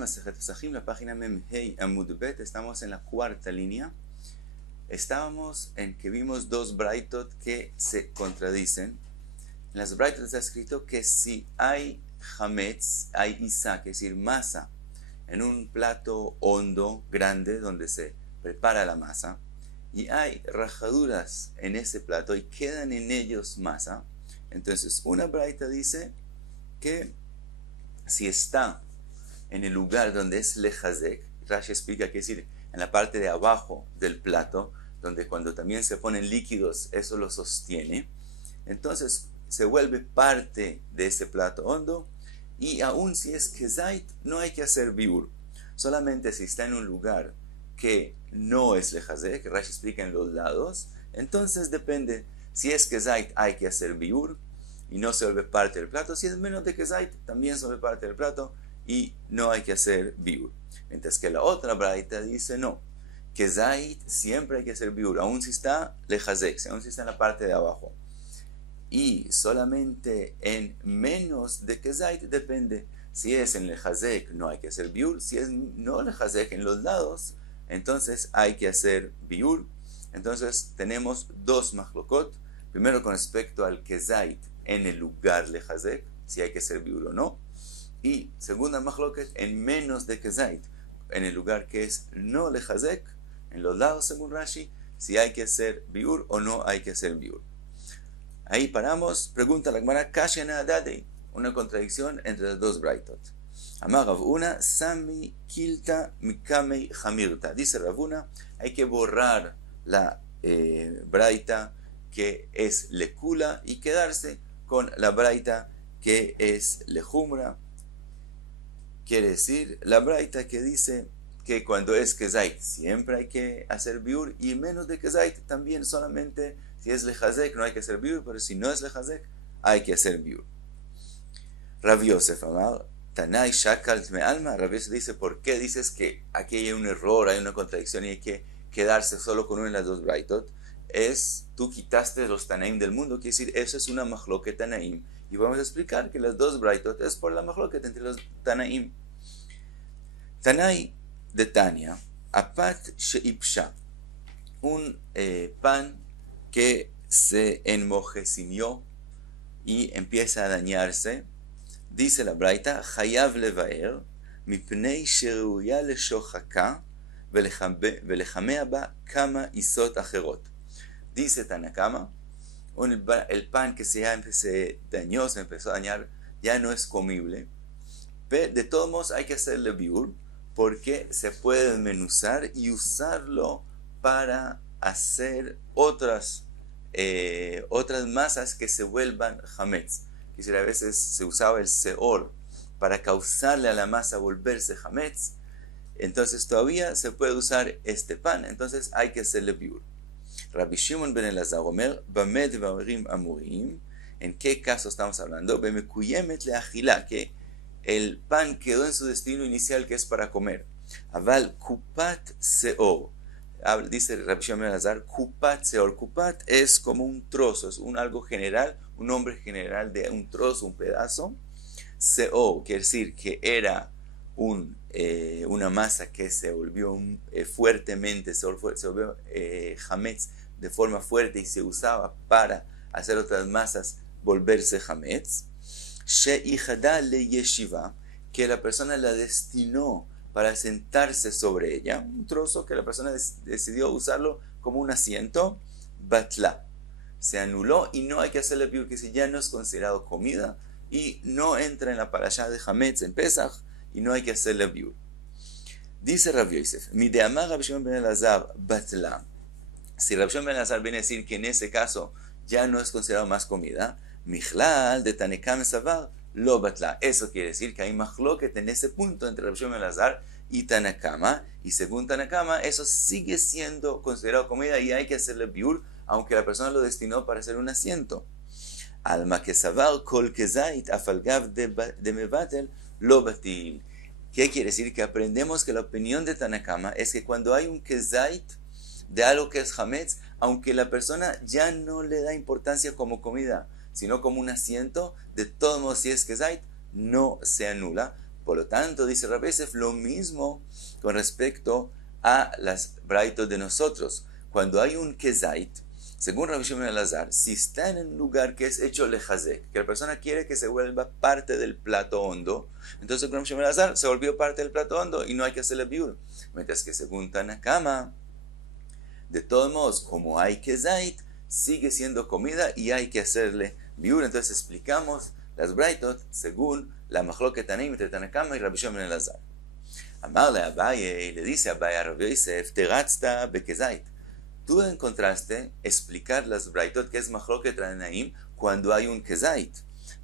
Masejet Pesachim, la página Memhei Amud Bet. Estamos en la cuarta línea. Estábamos en que vimos dos braitot que se contradicen. En las braitot está escrito que si hay hametz, hay isa, que es decir, masa, en un plato hondo, grande, donde se prepara la masa, y hay rajaduras en ese plato y quedan en ellos masa, entonces una braita dice que si está en el lugar donde es lejazek, Rashi explica que es decir, en la parte de abajo del plato, donde cuando también se ponen líquidos, eso lo sostiene, entonces se vuelve parte de ese plato hondo, y aún si es kezait, no hay que hacer biur. Solamente si está en un lugar que no es lejazek, que Rashi explica en los lados, entonces depende, si es kezait hay que hacer biur, y no se vuelve parte del plato. Si es menos de kezait, también se vuelve parte del plato, y no hay que hacer biur. Mientras que la otra braita dice no, kezait siempre hay que hacer biur, aún si está lejazek, aún si está en la parte de abajo. Y solamente en menos de kezait depende. Si es en lejazek no hay que hacer biur, si es no lejazek en los lados, entonces hay que hacer biur. Entonces tenemos dos machlokot. Primero con respecto al kezait en el lugar lejazek, si hay que hacer biur o no. Y segunda machloket en menos de kezait, en el lugar que es no lejazek, en los lados según Rashi, si hay que hacer biur o no hay que hacer biur. Ahí paramos. Pregunta la Gemara, Kasha Nadadei, una contradicción entre las dos braitot. Amar Ravuna, Sami Kilta Mikamei Hamirta. Dice Ravuna, hay que borrar la braita que es lekula y quedarse con la braita que es lejumra. Quiere decir, la braita que dice que cuando es kezait siempre hay que hacer biur, y menos de kezait también solamente si es lejazek no hay que hacer biur, pero si no es lejazek hay que hacer biur. Rav Yosef amar Tanai Shakal me alma. Rav Yosef dice, ¿por qué dices que aquí hay un error, hay una contradicción y hay que quedarse solo con una de las dos braitot? Tú quitaste los Tanaim del mundo, quiere decir, eso es una machloket Tanaim. Y vamos a explicar que las dos braitot es por la machloket entre los Tanaim. Tanai de Tania, apat sheipsha, un pan que se enmojeciñó y empieza a dañarse. Dice la braita, chayav levaer, mipnei sheruya leshochaka, velechamea ba kama isot acherot. Dice Tanakama, el pan que se dañó, se empezó a dañar, ya no es comible. Pero de todos modos hay que hacerle biur, porque se puede desmenuzar y usarlo para hacer otras masas que se vuelvan hametz. A veces se usaba el seor para causarle a la masa volverse hametz, entonces todavía se puede usar este pan, entonces hay que hacerle biur. Rabbi Shimon ben Elazar omer, bamed varim amurim, ¿en qué caso estamos hablando? Bemekuyemet leachila, que el pan quedó en su destino inicial, que es para comer. Aval kupat seor, dice Rabbi Shimon ben Elazar, kupat seor. Kupat es como un trozo, es algo general, un nombre general de un trozo, un pedazo. Seor quiere decir que era una masa que se volvió fuertemente, se volvió hametz de forma fuerte y se usaba para hacer otras masas volverse hametz. She'ihada le yeshiva, que la persona la destinó para sentarse sobre ella, un trozo que la persona decidió usarlo como un asiento, batla, se anuló y no hay que hacerle biur, que si ya no es considerado comida y no entra en la parashá de hametz en Pesach y no hay que hacerle biur. Dice Rav Yosef, mi de amar Rabbi Shimon ben Elazar batla, si Rabbi Shimon ben Elazar viene a decir que en ese caso ya no es considerado más comida, Michlal de Tanekam Savar lo batla. Eso quiere decir que hay machloket en ese punto entre Rabbi Shimon ben Elazar y Tanakama, y según Tanakama eso sigue siendo considerado comida y hay que hacerle biur, aunque la persona lo destinó para hacer un asiento. Alma que Savar kol kezait afalgav de mevatel lo batil. ¿Qué quiere decir? Que aprendemos que la opinión de Tanakama es que cuando hay un kezait de algo que es hametz, aunque la persona ya no le da importancia como comida, sino como un asiento, de todos modos si es kezait, no se anula, Por lo tanto, dice Rabbi Yosef, lo mismo con respecto a las braitot de nosotros. Cuando hay un kezait, según Rabbi Shimon Elazar, si está en un lugar que es hecho lejazek, que la persona quiere que se vuelva parte del plato hondo, entonces Rabbi Shimon Elazar se volvió parte del plato hondo y no hay que hacerle biur. Mientras que según Tanakama, de todos modos, como hay kezait, sigue siendo comida y hay que hacerle biur. Entonces explicamos las braitot según la machloket Tanaim entre Tanakama y Rabbi Shimon Elazar. Amarle a Abaye, le dice a Abaye a Rabbi Yosef, tegatzta bekezait. Tú encontraste explicar las braitot que es machloket Tanaim cuando hay un kezait.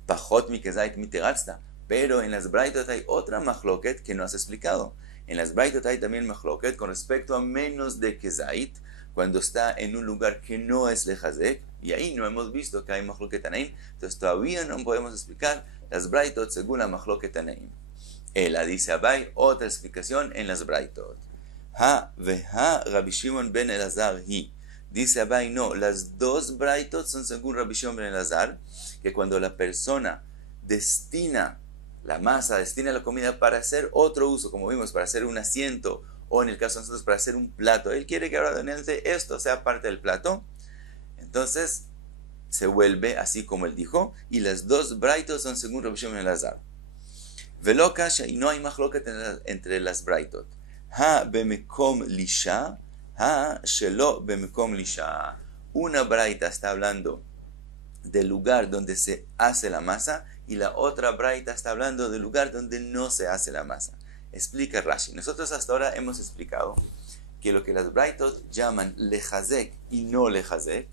Pachot mi kezait mi tegatzta. Pero en las braitot hay otra machloket que no has explicado. En las braitot hay también machloket con respecto a menos de kezait, cuando está en un lugar que no es lejazek, y ahí no hemos visto que hay machloket Tanaim, entonces todavía no podemos explicar las braitot según la machloket Tanaim. Ela dice Abai, otra explicación en las braitot. Ha veha Rabbi Shimon ben Elazar hi. Dice Abai, no, las dos braitot son según Rabbi Shimon ben Elazar, que cuando la persona destina la masa, destina la comida para hacer otro uso, como vimos, para hacer un asiento, o en el caso de nosotros, para hacer un plato, él quiere que ahora esto sea parte del plato, entonces se vuelve así como él dijo, y las dos braitot son según Rabbi Shimon ben Elazar. Velo kasha, y no hay machloket entre las braitot. Ha bemekom lisha, ha shelo bemekom lisha. Una braita está hablando del lugar donde se hace la masa y la otra braita está hablando del lugar donde no se hace la masa. Explica Rashi. Nosotros hasta ahora hemos explicado que lo que las braitot llaman lejazek y no lejazek,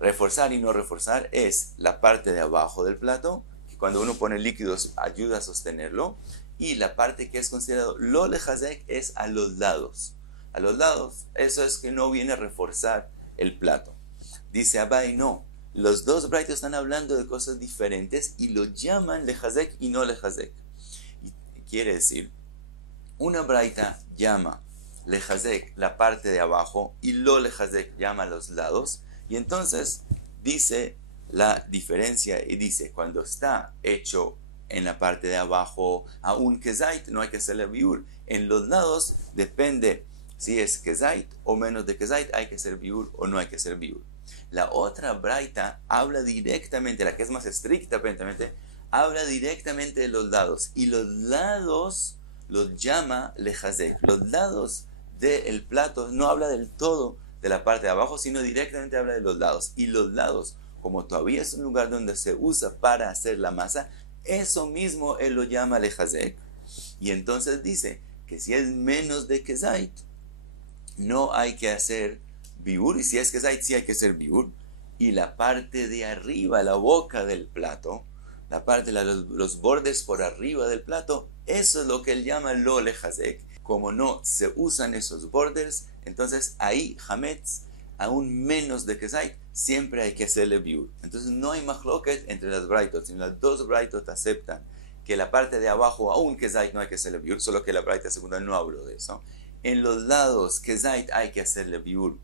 reforzar y no reforzar, es la parte de abajo del plato, que cuando uno pone líquidos ayuda a sostenerlo, y la parte que es considerado lo lejazek es a los lados. A los lados, eso es que no viene a reforzar el plato. Dice Abai, no. Los dos braitos están hablando de cosas diferentes y lo llaman lejazek y no lejazek. Y quiere decir, una braita llama lejazek la parte de abajo y lo lejazek llama los lados. Y entonces dice la diferencia y dice, cuando está hecho en la parte de abajo a un kezait, no hay que hacerle biur. En los lados depende si es kezait o menos de kezait, hay que hacer biur o no hay que hacer biur. La otra braita habla directamente, la que es más estricta aparentemente, habla directamente de los lados. Y los lados los llama lejazek. Los lados del plato no habla del todo de la parte de abajo, sino directamente habla de los lados. Y los lados, como todavía es un lugar donde se usa para hacer la masa, eso mismo él lo llama lejazek. Y entonces dice que si es menos de kezait, no hay que hacer biur, y si es kezait, sí hay que hacer biur. Y la parte de arriba, la boca del plato, la parte de los bordes por arriba del plato, eso es lo que él llama lo lejazek. Como no se usan esos bordes, entonces ahí hametz, aún menos de kezait, siempre hay que hacerle biur. Entonces no hay machloket entre las braitot, sino las dos braitot aceptan que la parte de abajo, aún kezait, no hay que hacerle biur, solo que la braita segunda no habló de eso. En los lados, kezait hay que hacerle biur,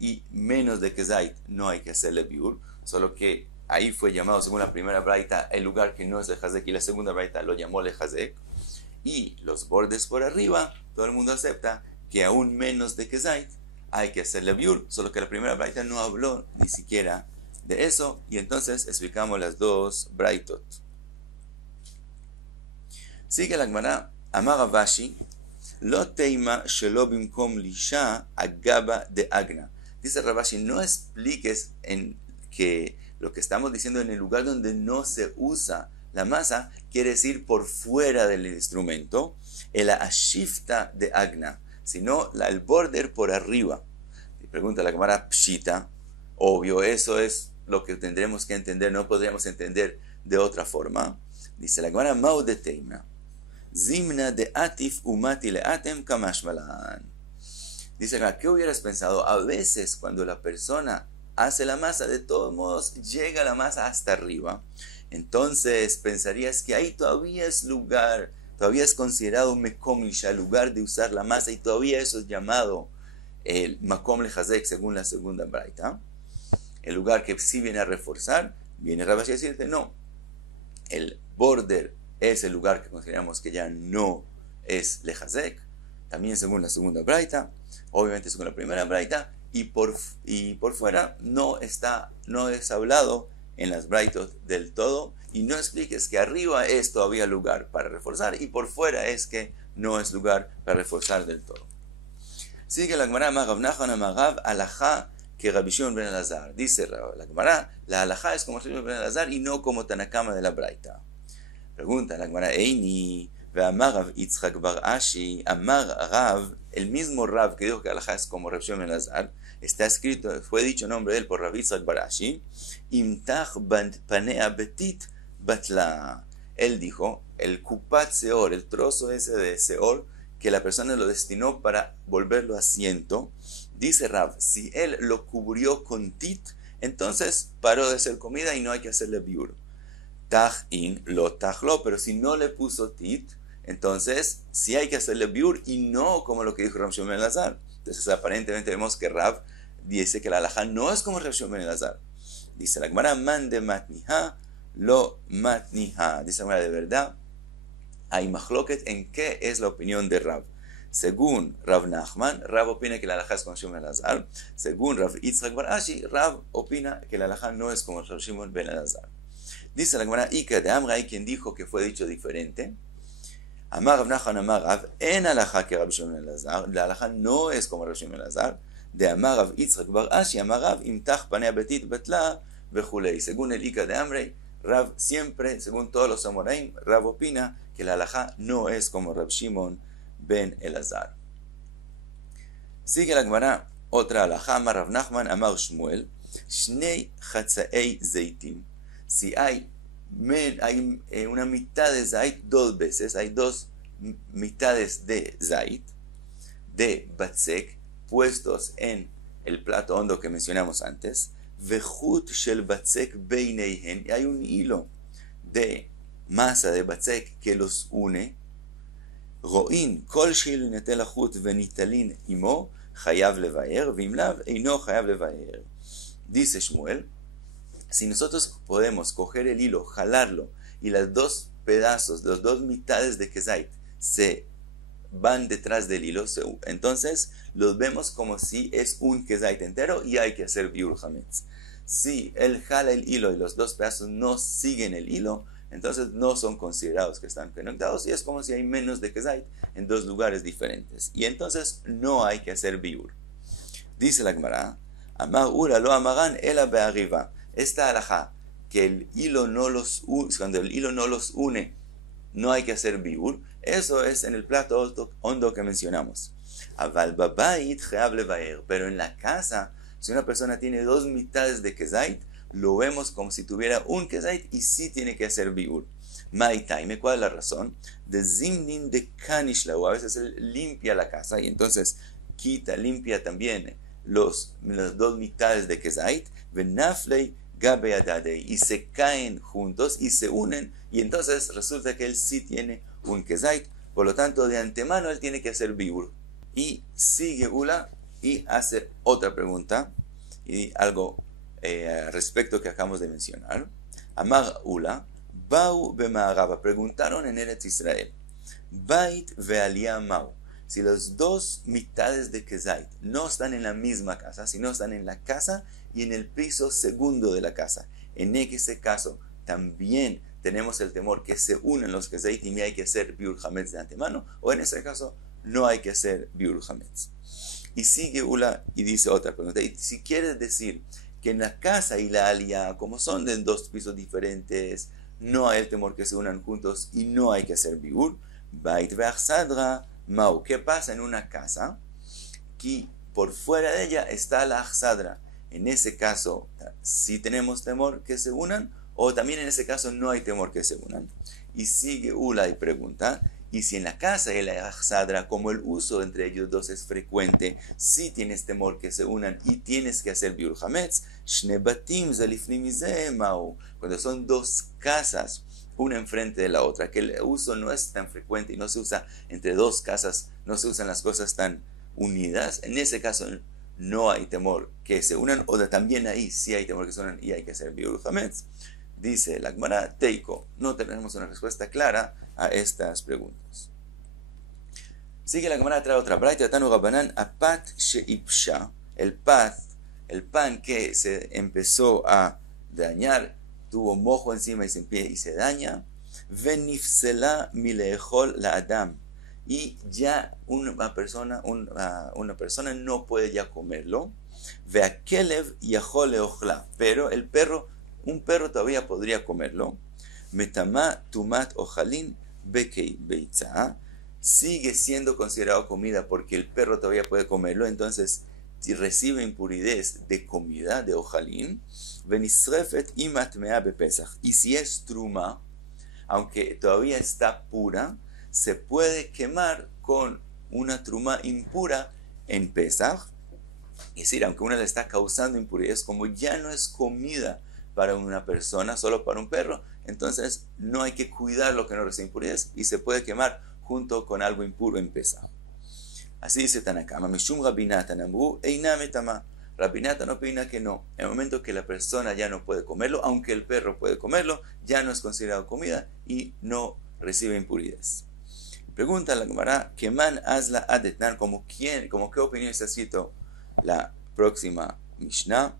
y menos de kezait no hay que hacerle biur, solo que ahí fue llamado, según la primera braita, el lugar que no es lejazek, y la segunda braita lo llamó lejazek. Y los bordes por arriba, todo el mundo acepta que aún menos de kezait hay que hacerle biur, solo que la primera braita no habló ni siquiera de eso, y entonces explicamos las dos braitot. Sigue la Gemara, Amar Ravashi, lo teima shelo bimkom lisha agaba de agna. Dice Ravashi, no expliques en que lo que estamos diciendo en el lugar donde no se usa la masa, quiere decir por fuera del instrumento, el ashifta de agna, sino el border por arriba. Y pregunta la Gemara, pshita, obvio, eso es lo que tendremos que entender, no podríamos entender de otra forma. Dice la Gemara, mau de teima, zimna de atif umati le atem kamashmalan. Dice acá, ¿qué hubieras pensado? A veces cuando la persona hace la masa, de todos modos llega la masa hasta arriba. Entonces pensarías que ahí todavía es lugar, todavía es considerado mekom lisha, lugar de usar la masa, y todavía eso es llamado el makom lejazek según la segunda braita. El lugar que sí viene a reforzar, viene Ravashi a decirte, no, el border es el lugar que consideramos que ya no es lejazek, también según la segunda braita, obviamente según la primera braita, y por fuera no es hablado en las braitot del todo, y no expliques que arriba es todavía lugar para reforzar, y por fuera es que no es lugar para reforzar del todo. Sigue la Gemara, Rav Nachman Amarav, alajá que Rabbi Shimon ben Elazar. Dice la Gemara, la alajá es como Rabbi Shimon ben Elazar y no como Tanakama de la braita. Pregunta la Gemara, Eini, ve'amar Rav Yitzchak bar Ashi, amar Rav, el mismo Rav que dijo que alajá es como Rabbi Shimon ben Elazar, está escrito, fue dicho nombre de él por Rav Yitzchak bar Ashi, imtach panea betit batla. Él dijo, el kupat seor, el trozo ese de seor, que la persona lo destinó para volverlo asiento, dice Rav, si él lo cubrió con tit, entonces paró de ser comida y no hay que hacerle biur. Tajin lo tajlo, pero si no le puso tit, entonces sí hay que hacerle biur y no como lo que dijo Rav Shimon ben Elazar. Entonces aparentemente vemos que Rav dice que la alajá no es como Rav Shimon ben Elazar. Dice la Gemara, man de matniha lo matniha. Dice la Gemara, de verdad hay mahloket en qué es la opinión de Rav. Según Rav Nachman, Rav opina que la alajá es como Shimon ben Elazar. Según Rav Yitzchak bar Ashi, Rav opina que la alajá no es como Rav Shimon ben Elazar. Dice la Gemara, Ika de Amra, hay quien dijo que fue dicho diferente. Amar Rav Nachman, Amar Rav, en alajá que Rav Shimon ben Elazar. La alajá no es como Rav Shimon ben Elazar. De Amar Rav Yitzchak bar Ashi, Amar Rav, imtach panea betit betla vejulei. Según el Ika de Amre, Rav siempre, según todos los amoraim, Rav opina que la alajá no es como Rav Shimon ben Elazar. Sigue la Gemara, otra alajá, Amar Rav Nachman, Amar Shmuel, Shnei chatzaei zeitim. Si hay una mitad de zait dos veces, hay dos mitades de zait, de batzek, puestos en el plato hondo que mencionamos antes, vejut shel batzek beineihen, y hay un hilo de masa de batzek que los une, ro'in kol shil netel achut venitalin imo chayav levaer, vimlav eino chayav levaer. Dice Shmuel, si nosotros podemos coger el hilo, jalarlo, y las dos pedazos, las dos mitades de kezait se van detrás del hilo, entonces los vemos como si es un kezait entero y hay que hacer biur hametz. Si él jala el hilo y los dos pedazos no siguen el hilo, entonces no son considerados que están conectados y es como si hay menos de kezait en dos lugares diferentes. Y entonces no hay que hacer biur. Dice la Gemara, Amar ura lo amaran ela be'ariva. Esta alajá, que el hilo no los une, cuando el hilo no los une, no hay que hacer biur, eso es en el plato hondo que mencionamos. Aval babait chayav levaer, pero en la casa, si una persona tiene dos mitades de kezait, lo vemos como si tuviera un kezait y sí tiene que hacer biur. Maitaime, ¿cuál es la razón? De zimnin de kanishlau, a veces él limpia la casa y entonces limpia también las dos mitades de kezait, venaflei y se caen juntos y se unen y entonces resulta que él sí tiene un kezait, por lo tanto de antemano él tiene que hacer biur. Y sigue Ula y hace otra pregunta y algo respecto que acabamos de mencionar. Amar Ula, Bau be'ma'arava, preguntaron en Eretz Israel, Bait ve'aliyah mau, si las dos mitades de kezait no están en la misma casa, sino están en la casa y en el piso segundo de la casa. En ese caso, también tenemos el temor que se unen los kezait y hay que hacer biur hametz de antemano, o en ese caso, no hay que hacer biur hametz. Y sigue Ula y dice otra pregunta. Y si quieres decir que en la casa y la aliyah, como son de dos pisos diferentes, no hay el temor que se unan juntos y no hay que hacer biur, bait ve'achsadra mau. ¿Qué pasa en una casa que por fuera de ella está la achsadra? En ese caso, sí tenemos temor que se unan, o también en ese caso no hay temor que se unan. Y sigue Ula y pregunta, y si en la casa y la achsadra, como el uso entre ellos dos es frecuente, sí tienes temor que se unan y tienes que hacer biur hametz, shne batim zalifnim mizeh mau. Cuando son dos casas, una enfrente de la otra, que el uso no es tan frecuente y no se usa entre dos casas, no se usan las cosas tan unidas, en ese caso no hay temor que se unan, o también ahí sí hay temor que se unan y hay que hacer biur hametz. Dice la Gemara, Teiko, no tenemos una respuesta clara a estas preguntas. Sigue la Gemara, trae otra braita, Tanu Rabanan, apat sheipsha, el pan que se empezó a dañar, tuvo mojo encima y se daña, venifsela milehol la adam, y ya una persona no puede ya comerlo, veakelev yahol leochla, pero un perro todavía podría comerlo, metama tumat ojalin bekei beitza, sigue siendo considerado comida porque el perro todavía puede comerlo, entonces si recibe impuridad de comida, de ojalín, venisrefet imatmea bepesach, y si es truma, aunque todavía está pura, se puede quemar con una truma impura en Pesach, es decir, aunque una le está causando impurezas, como ya no es comida para una persona, solo para un perro, entonces no hay que cuidar lo que no recibe impurezas y se puede quemar junto con algo impuro en Pesach. Así dice Tanakama, Mishum Rabbi Natan amru eina metama. Rabbi Natan opina que no. En el momento que la persona ya no puede comerlo, aunque el perro puede comerlo, ya no es considerado comida y no recibe impurezas. Pregunta la Gemara, Keman hazla adetnan, como qué opinión está escrito la próxima Mishnah.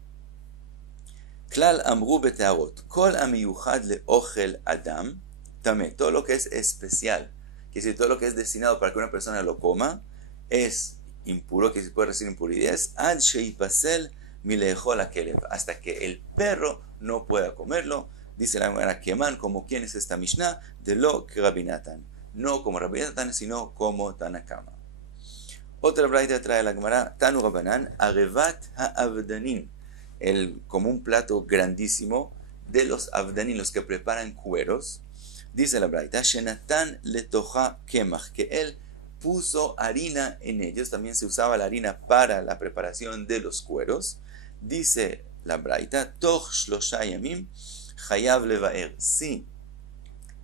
Klal amru betearot, kol amiyuchad leochel adam, tamé, todo lo que es especial, quiere decir todo lo que es destinado para que una persona lo coma, es impuro, que se puede recibir impuridades, ad sheipasel milehol akelev, hasta que el perro no pueda comerlo. Dice la Gemara, Keman, como quién es esta Mishnah, de lo que Rabbi Natan, no como Rabbi Natan, sino como Tanakama. Otra braita trae la Gemara, Tanu Rabanan, arevat ha'avdanin, como un plato grandísimo de los avdanin, los que preparan cueros. Dice la braita, Shenatan letoja kemach, que él puso harina en ellos, también se usaba la harina para la preparación de los cueros. Dice la braita, toch shlosha yamim chayav levaer, sí,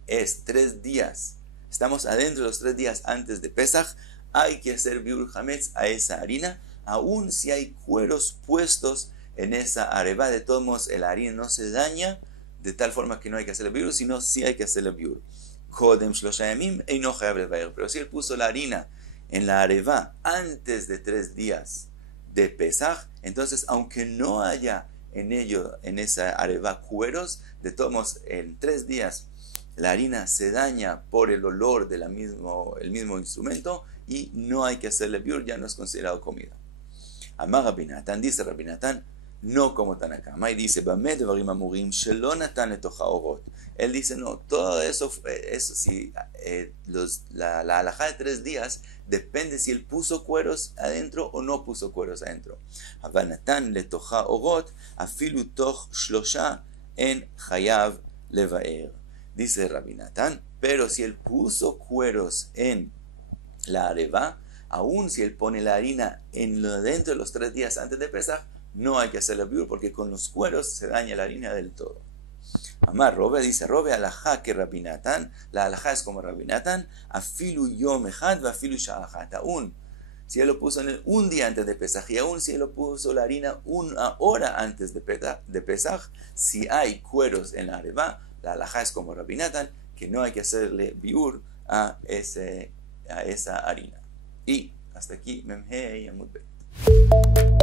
es 3 días, estamos adentro de los 3 días antes de Pesach, hay que hacer biur hametz a esa harina, aun si hay cueros puestos en esa areva. De todos modos, la harina no se daña de tal forma que no hay que hacerle biur, sino sí hay que hacerle biur. Kodem shlosha yamim eino chayav levaer, pero si él puso la harina en la areva antes de 3 días de Pesach, entonces aunque no haya en esa areva cueros, de todos modos en 3 días la harina se daña por el olor del mismo instrumento y no hay que hacerle biur, ya no es considerado comida. Amar Rabbi Natan, dice Rabbi Natan, no como Tanakama, y dice, Bamed varim amurim shelo natan letocha orot. Él dice, no, todo eso sí, la halajá de 3 días depende si él puso cueros adentro o no puso cueros adentro. Aval natan letocha orot, afilu toch shlosha en chayav levaer. Dice Rabbi Natan, pero si él puso cueros en la areva, aun si él pone la harina dentro de los 3 días antes de Pesach, no hay que hacerle biur porque con los cueros se daña la harina del todo. Amar Robe dice, Robe alajá que Rabbi Natan, la alajá es como Rabbi Natan, afilu yom echad va afilu sha'achat, aún si él lo puso un día antes de Pesach y aún si él lo puso la harina 1 hora antes de Pesach, si hay cueros en la areva, la alajá es como Rabbi Natan, que no hay que hacerle biur a esa harina. Y hasta aquí, Memhei Amud Bet.